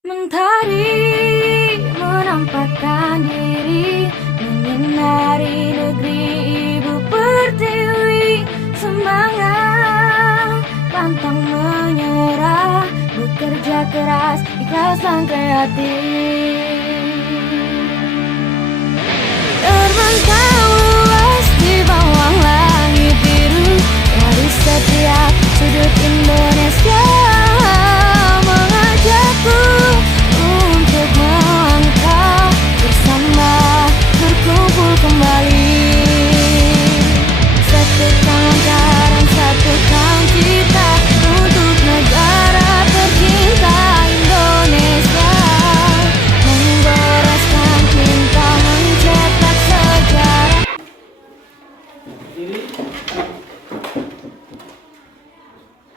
Mentari menampakkan diri, menyinari negeri ibu pertiwi. Semangat, pantang menyerah, bekerja keras, ikhlas dan kreatif. Terbentang luas di bawah langit biru, dari setiap sudut Indonesia mengajakku untuk melangkah bersama, berkumpul kembali. Satukan langkah dan satukan cita untuk negara tercinta Indonesia, menggoreskan cinta, mencetak sejarah.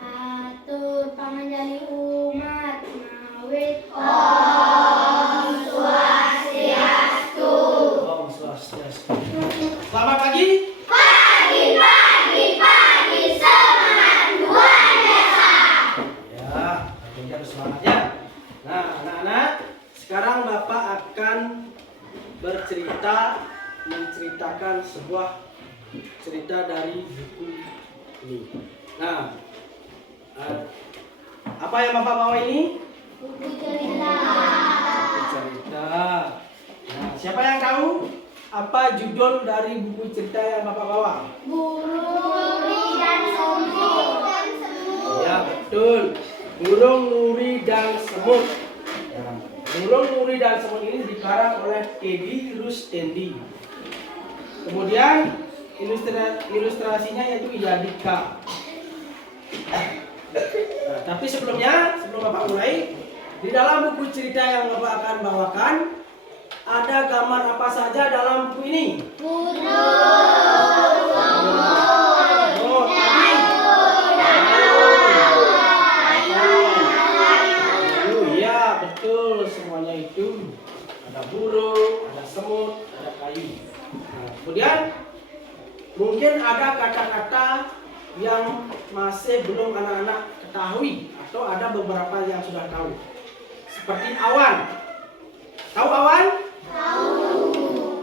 Atur panganjali umat mawit Om Swastiastu. Selamat pagi. Pagi, semangat luar biasa. Ya, kalian harus semangat ya. Nah, anak-anak, sekarang Bapak akan menceritakan sebuah cerita dari buku ini. Nah, apa yang Bapak bawa ini? buku cerita. Cerita. Nah, siapa yang tahu apa judul dari buku cerita yang Bapak bawa? Burung dan semut. Ya, betul. Burung Nuri dan Semut. Nah, Burung Nuri dan Semut ini dikarang oleh Teddy Rustendi. Kemudian ilustrasinya yaitu Yadika. Nah, tapi sebelum Bapak mulai, di dalam buku cerita yang Bapak akan bawakan, ada gambar apa saja dalam buku ini? Oh, iya, betul, semuanya itu ada burung, ada semut, ada kayu. Nah, kemudian mungkin ada kata-kata yang masih belum anak-anak ketahui atau ada beberapa yang sudah tahu. Seperti awan. Tahu awan? Tahu.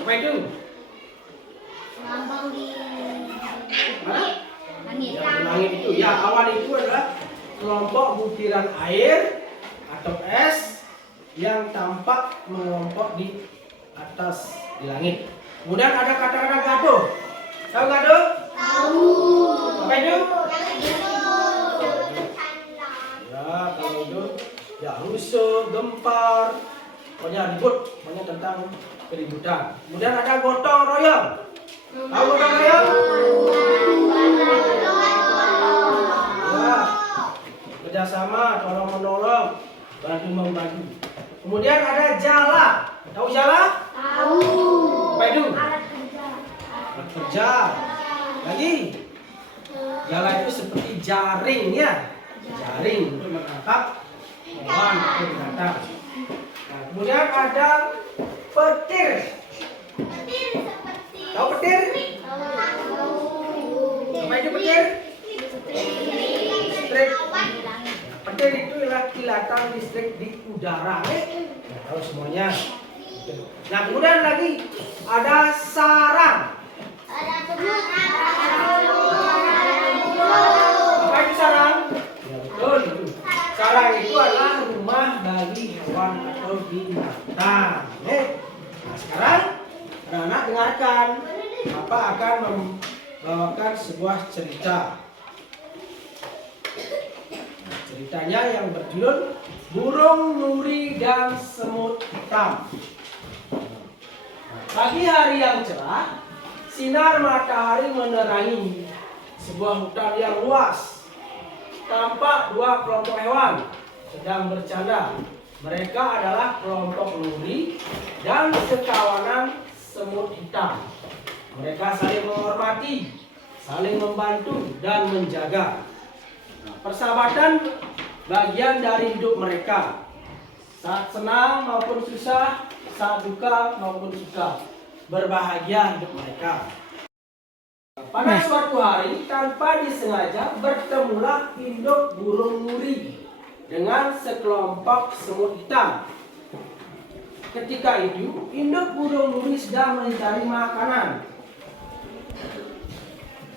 Apa itu? Lambang di Mana? langit. Ya, di langit itu. Ya, awan itu adalah kelompok butiran air atau es yang tampak mengelompok di atas di langit. Kemudian ada kata-kata gaduh. Tahu gaduh? Tahu. Apa itu? Yang Ya, kalau itu ya rusuh, gempar, pokoknya ribut, pokoknya tentang keributan. Kemudian ada gotong royong. Tahu gotong royong? Ya, kerjasama, tolong menolong, bantu membantu. Kemudian ada jala. Tahu jala? Tahu. Apa itu? Alat kerja. Alat kerja. Lagi, jala itu seperti jaring ya, jaring untuk menangkap hewan atau binatang. Nah, kemudian ada petir. Tahu petir? Apa itu petir? Listrik. Petir itu adalah kilatan listrik di udara. Nah, tahu semuanya. Nah, kemudian lagi ada sarang. Apa itu sarang? Ya, betul itu. Sarang itu adalah rumah bagi hewan atau binatang. Nah, sekarang anak-anak dengarkan. Bapak akan membawakan sebuah cerita. Ceritanya yang berjudul Burung Nuri dan Semut Hitam. Pagi hari yang cerah, sinar matahari menerangi sebuah hutan yang luas. Tampak dua kelompok hewan sedang bercanda. Mereka adalah kelompok nuri dan sekawanan semut hitam. Mereka saling menghormati, saling membantu dan menjaga. Persahabatan bagian dari hidup mereka. Saat senang maupun susah, saat duka maupun suka, berbahagia hidup mereka. Pada suatu hari, tanpa disengaja bertemulah induk burung nuri dengan sekelompok semut hitam. Ketika itu, induk burung nuri sedang mencari makanan.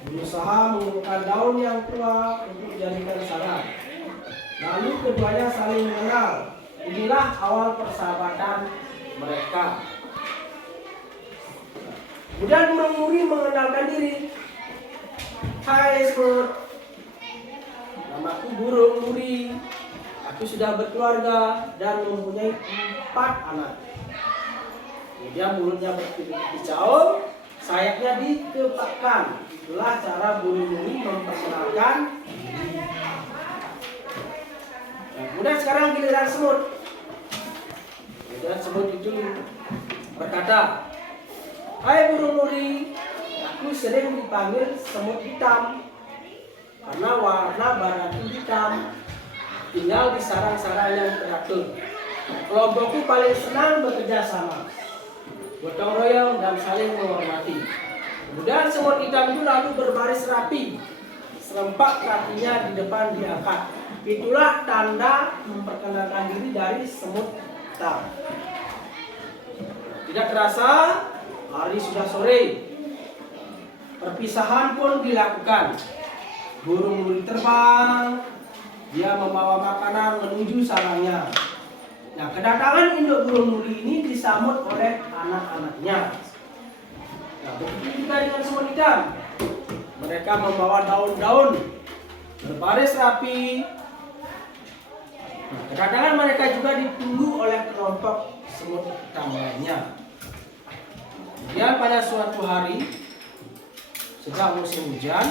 Berusaha mengumpulkan daun yang tua untuk dijadikan sarang. Lalu keduanya saling mengenal. Inilah awal persahabatan mereka. Kemudian burung nuri mengenalkan diri. Hai semut, namaku burung nuri. Aku sudah berkeluarga dan mempunyai 4 anak. Kemudian mulutnya berkicau, sayapnya dikepakkan. Itulah cara burung nuri memperkenalkan diri. Nah, kemudian sekarang giliran semut. Kemudian semut itu berkata, hai burung nuri, aku sering dipanggil semut hitam karena warna badanku hitam, tinggal di sarang-sarang yang teratur. Kelompokku paling senang bekerja sama, gotong royong dan saling menghormati. Kemudian semut hitam itu lalu berbaris rapi, serempak kakinya di depan diangkat. Itulah tanda memperkenalkan diri dari semut hitam. Tidak terasa, hari sudah sore. Perpisahan pun dilakukan. Burung nuri terbang, dia membawa makanan menuju sarangnya. Nah, kedatangan induk burung nuri ini disambut oleh anak-anaknya. Nah, begitu juga dengan semut hitam. Mereka membawa daun-daun berbaris rapi. Nah, kedatangan mereka juga ditunggu oleh kelompok semut hitam lainnya. Kemudian pada suatu hari, sedang musim hujan,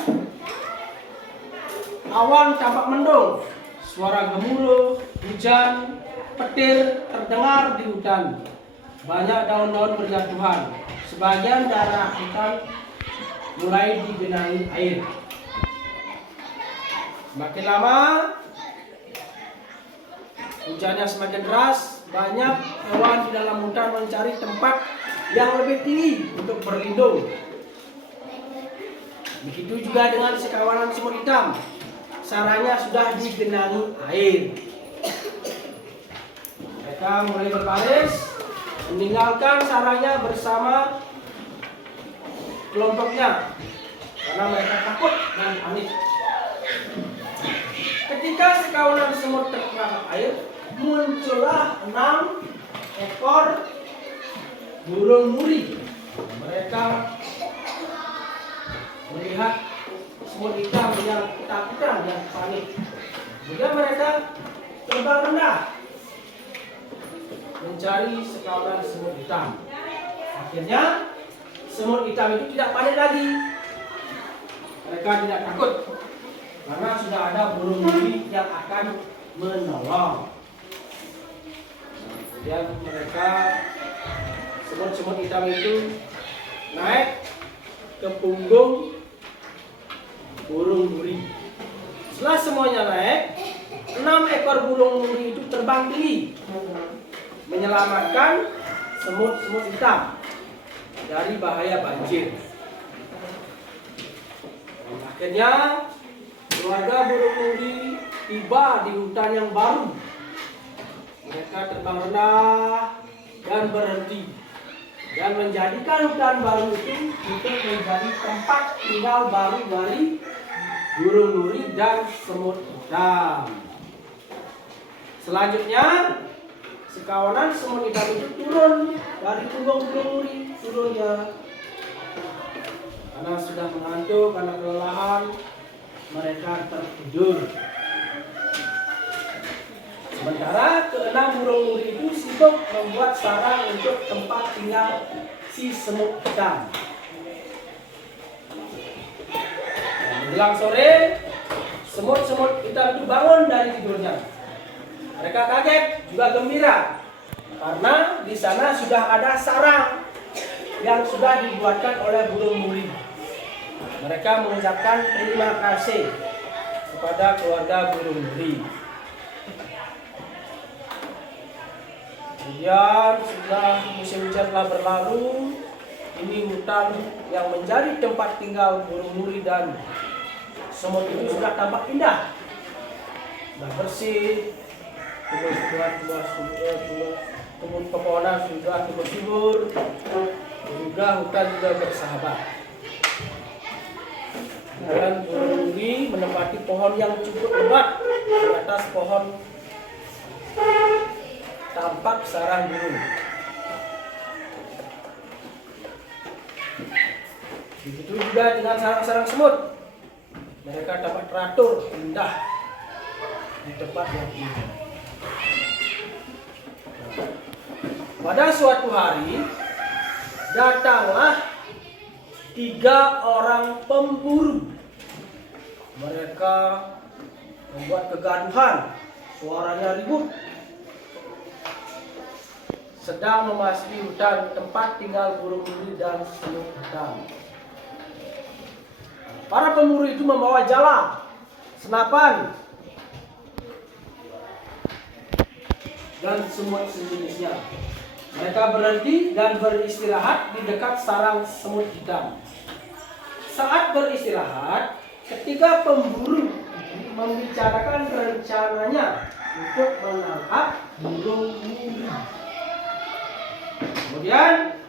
awan tampak mendung, suara gemuruh, hujan, petir terdengar di hutan. Banyak daun-daun berjatuhan. Sebagian darah hutan mulai digenangi air. Semakin lama, hujannya semakin deras. Banyak hewan di dalam hutan mencari tempat yang lebih tinggi untuk berlindung. Begitu juga dengan sekawanan semut hitam. Sarangnya sudah digenangi air. Mereka mulai berbaris, meninggalkan sarangnya bersama kelompoknya karena mereka takut dan panik. Ketika sekawanan semut terperangkap air, muncullah 6 ekor burung nuri. Mereka melihat semut hitam yang ketakutan dan panik. Kemudian mereka terbang rendah mencari sekawanan semut hitam. Akhirnya semut hitam itu tidak panik lagi. Mereka tidak takut karena sudah ada burung nuri yang akan menolong. Kemudian mereka semut-semut hitam itu naik ke punggung burung nuri. Setelah semuanya naik, 6 ekor burung nuri itu terbang tinggi, menyelamatkan semut-semut hitam dari bahaya banjir. Dan akhirnya keluarga burung nuri tiba di hutan yang baru. Mereka terbang rendah dan berhenti dan menjadikan hutan baru itu untuk menjadi tempat tinggal baru dari burung nuri dan semut hitam. Selanjutnya, sekawanan semut hitam itu turun dari punggung burung nuri, turunnya karena sudah mengantuk, karena kelelahan, mereka tertidur. Sementara ke-6 burung nuri itu sibuk membuat sarang untuk tempat tinggal si semut hitam. Menjelang sore, semut-semut hitam itu bangun dari tidurnya. Mereka kaget juga gembira karena di sana sudah ada sarang yang sudah dibuatkan oleh burung nuri. Mereka mengucapkan terima kasih kepada keluarga burung nuri. Kemudian setelah musim hujan telah berlalu, ini hutan yang menjadi tempat tinggal burung nuri dan semut itu sudah tampak indah, sudah bersih, tumbuh pepohonan sudah tumbuh subur, juga hutan juga bersahabat. Dan burung nuri menempati pohon yang cukup lebat. Di atas pohon tampak sarang burung. Begitu juga dengan sarang-sarang semut. Mereka dapat teratur indah di tempat yang tinggi. Pada suatu hari datanglah 3 orang pemburu. Mereka membuat kegaduhan, suaranya ribut, sedang memasuki hutan tempat tinggal burung nuri dan semut hitam. Para pemburu itu membawa jala, senapan, dan semut sejenisnya. Mereka berhenti dan beristirahat di dekat sarang semut hitam. Saat beristirahat, ketiga pemburu membicarakan rencananya untuk menangkap burung nuri. Kemudian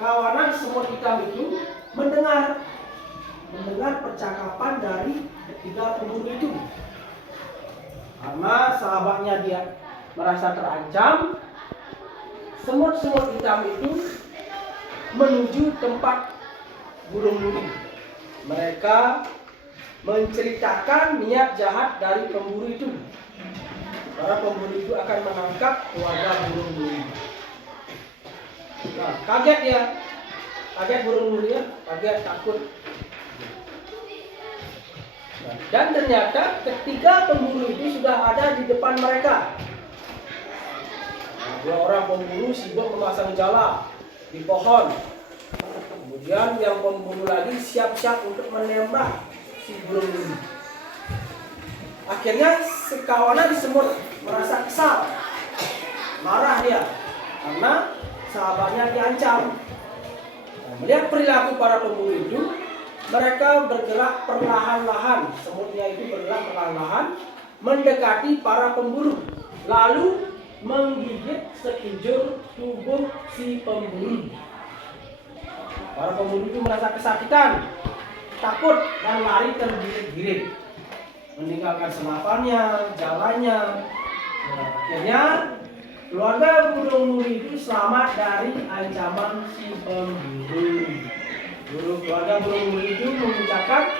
kawanan semut hitam itu mendengar percakapan dari ketiga pemburu itu. Karena sahabatnya dia merasa terancam, semut-semut hitam itu menuju tempat burung nuri. Mereka menceritakan niat jahat dari pemburu itu. Para pemburu itu akan menangkap keluarga burung nuri. Nah, kaget ya, kaget burung nuri ya, kaget, takut. Nah, dan ternyata ketiga pemburu itu sudah ada di depan mereka. 2 orang pemburu sibuk memasang jala di pohon. Kemudian yang pemburu lagi siap-siap untuk menembak si burung nuri. Akhirnya sekawanan semut merasa kesal, marah dia karena sahabatnya diancam. Melihat perilaku para pemburu itu, mereka bergerak perlahan-lahan. Semutnya itu bergerak perlahan-lahan mendekati para pemburu, lalu menggigit sekujur tubuh si pemburu. Para pemburu itu merasa kesakitan, takut, dan lari tergirit-girit, meninggalkan senapannya, jalanya. Akhirnya keluarga burung nuri itu selamat dari ancaman si pemburu. Keluarga burung nuri itu mengucapkan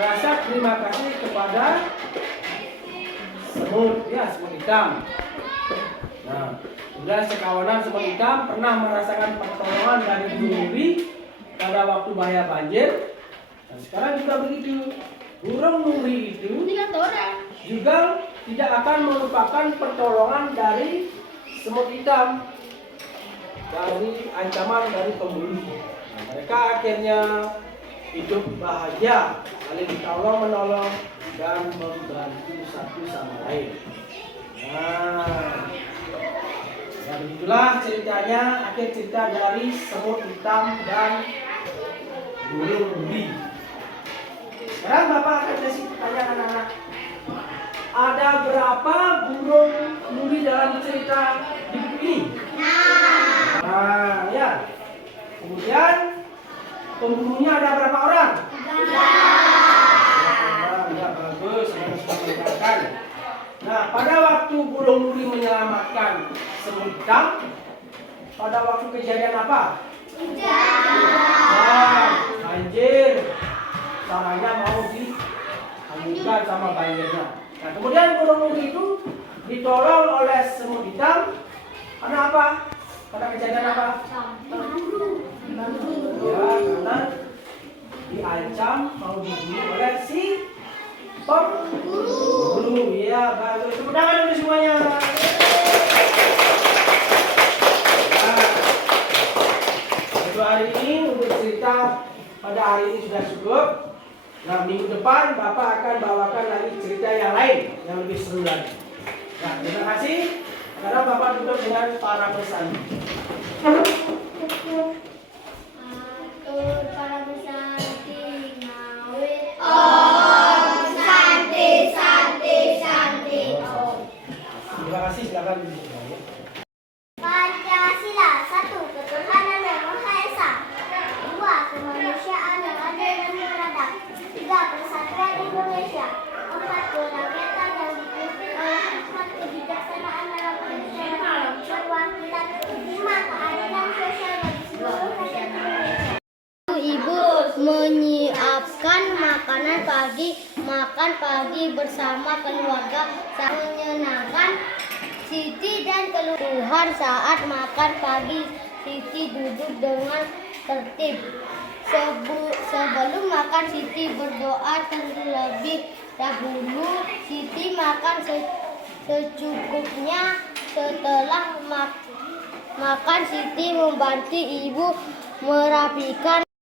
rasa terima kasih kepada semut hitam. Nah, kemudian sekawanan semut hitam pernah merasakan pertolongan dari burung nuri pada waktu bahaya banjir. Dan sekarang juga begitu. Burung nuri itu juga tidak akan melupakan pertolongan dari semut hitam, dari ancaman dari pemburu. Nah, mereka akhirnya hidup bahagia, saling tolong menolong dan membantu satu sama lain. Nah, ya begitulah ceritanya, akhir cerita dari semut hitam dan burung nuri. Sekarang Bapak akan kasih tanya anak-anak, ada berapa burung nuri dalam cerita di buku ini? Nah, ya. Kemudian pembunuhnya ada berapa orang? 3. Ya, bagus, harus mendengarkan. Nah, pada waktu burung nuri menyelamatkan semut hitam, pada waktu kejadian apa? Banjir. Caranya mau dihanyutkan sama banjirnya. Nah, kemudian burung nuri itu ditolong oleh semut hitam karena apa? Karena kejadian apa? Ya, karena diancam mau dibunuh oleh si pemburu. Ya, bagus. Tepuk tangan untuk semuanya. Nah, untuk hari ini, untuk cerita pada hari ini sudah cukup. Nah, minggu depan Bapak akan bawakan lagi cerita yang lain, yang lebih seru lagi. Nah, terima kasih. Sekarang Bapak tutup dengan para pesan. Atur para pesanti ngawit. Om Santi Santi Santi Om. Terima kasih, silakan. Pancasila. 1. Ketuhanan yang Maha Esa. 2. Kemanusiaan yang adil dan beradab. 3. Persatuan Indonesia. 4. Kerakyatan yang dipimpin oleh hikmat kebijaksanaan dalam penyelesaian perwakilan. 5. Keadilan sosial bagi seluruh rakyat Indonesia. Ibu menyiapkan makanan pagi, makan pagi bersama keluarga saat menyenangkan. Siti dan keluhan saat makan pagi, Siti duduk dengan tertib. Sebelum makan, Siti berdoa terlebih dahulu. Siti makan secukupnya. Setelah makan, Siti membantu ibu merapikan